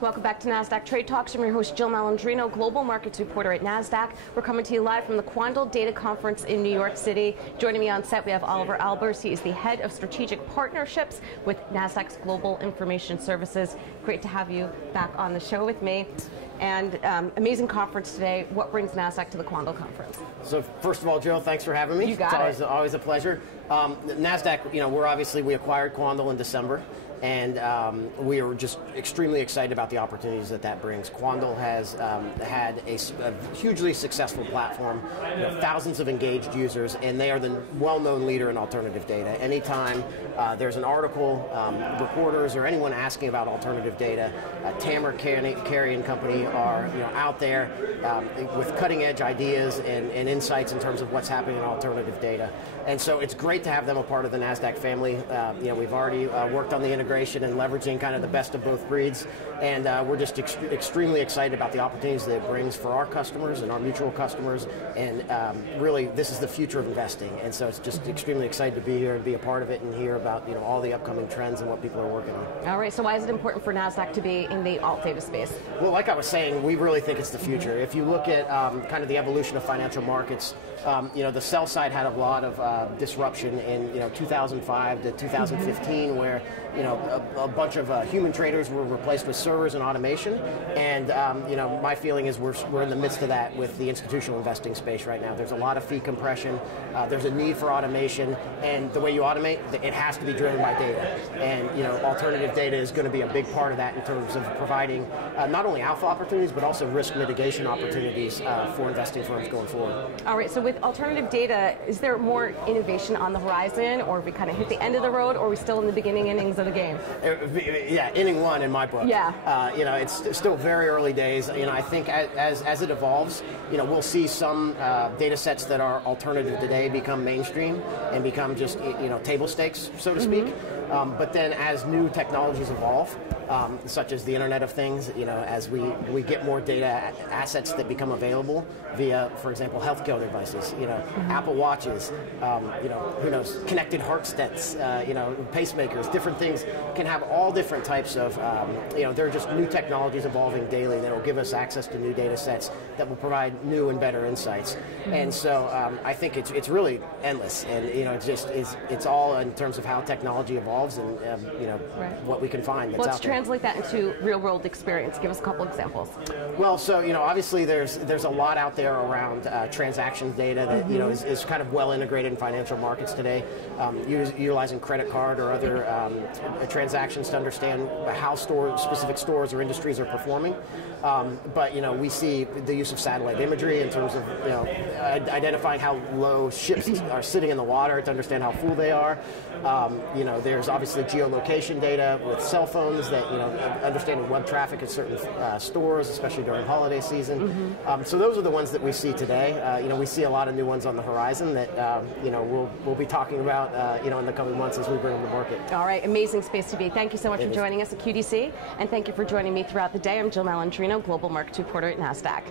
Welcome back to Nasdaq Trade Talks. I'm your host, Jill Malandrino, Global Markets Reporter at Nasdaq. We're coming to you live from the Quanto Data Conference in New York City. Joining me on set, we have Oliver Albers. He is the head of strategic partnerships with Nasdaq's Global Information Services. Great to have you back on the show with me. And amazing conference today. What brings Nasdaq to the Quanto Conference? So first of all, Jill, thanks for having me. You got it. It's always a pleasure. Nasdaq, we acquired Quanto in December. And we are just extremely excited about the opportunities that brings. Quanto has had a hugely successful platform, thousands of engaged users, and they are the well-known leader in alternative data. Anytime there's an article, reporters or anyone asking about alternative data, Tamara Carey and company are out there with cutting-edge ideas and insights in terms of what's happening in alternative data. And so it's great to have them a part of the Nasdaq family. We've already worked on the integration and leveraging kind of the best of both breeds, and we're just extremely excited about the opportunities that it brings for our customers and our mutual customers, and really this is the future of investing, and so it's just extremely excited to be here and be a part of it and hear about all the upcoming trends and what people are working on. All right, so why is it important for Nasdaq to be in the alt data space? Well, like I was saying, we really think it's the future. If you look at kind of the evolution of financial markets, the sell side had a lot of disruption in 2005 to 2015, where a bunch of human traders were replaced with servers and automation, and my feeling is we're in the midst of that with the institutional investing space right now. There's a lot of fee compression, there's a need for automation, and the way you automate, it has to be driven by data, and alternative data is going to be a big part of that in terms of providing not only alpha opportunities but also risk mitigation opportunities for investing firms going forward. All right, so with alternative data, is there more innovation on the horizon, or have we kind of hit the end of the road, or are we still in the beginning innings of the game? Yeah, inning one in my book. Yeah. It's still very early days. I think as it evolves, we'll see some data sets that are alternative today become mainstream and become just table stakes, so to speak. But then as new technologies evolve, such as the Internet of Things, as we get more data assets that become available via, for example, healthcare devices, Apple Watches, who knows, connected heart stents, pacemakers, different things can have all different types of, there are just new technologies evolving daily that will give us access to new data sets that will provide new and better insights. And so I think it's really endless, and it's all in terms of how technology evolves and right. What we can find that's Let's out there. Translate that into real-world experience. Give us a couple examples. Well, so obviously there's a lot out there around transaction data that is kind of well integrated in financial markets today, utilizing credit card or other transactions to understand how specific stores or industries are performing. But we see the use of satellite imagery in terms of identifying how low ships are sitting in the water to understand how full they are. There's obviously geolocation data with cell phones that understanding web traffic at certain stores, especially during holiday season. So those are the ones that we see today. We see a lot of new ones on the horizon that we'll be talking about in the coming months as we bring them to market. All right, amazing space to be. Thank you so much for joining us at QDC, and thank you for joining me throughout the day. I'm Jill Malandrino, Global Markets Reporter at Nasdaq.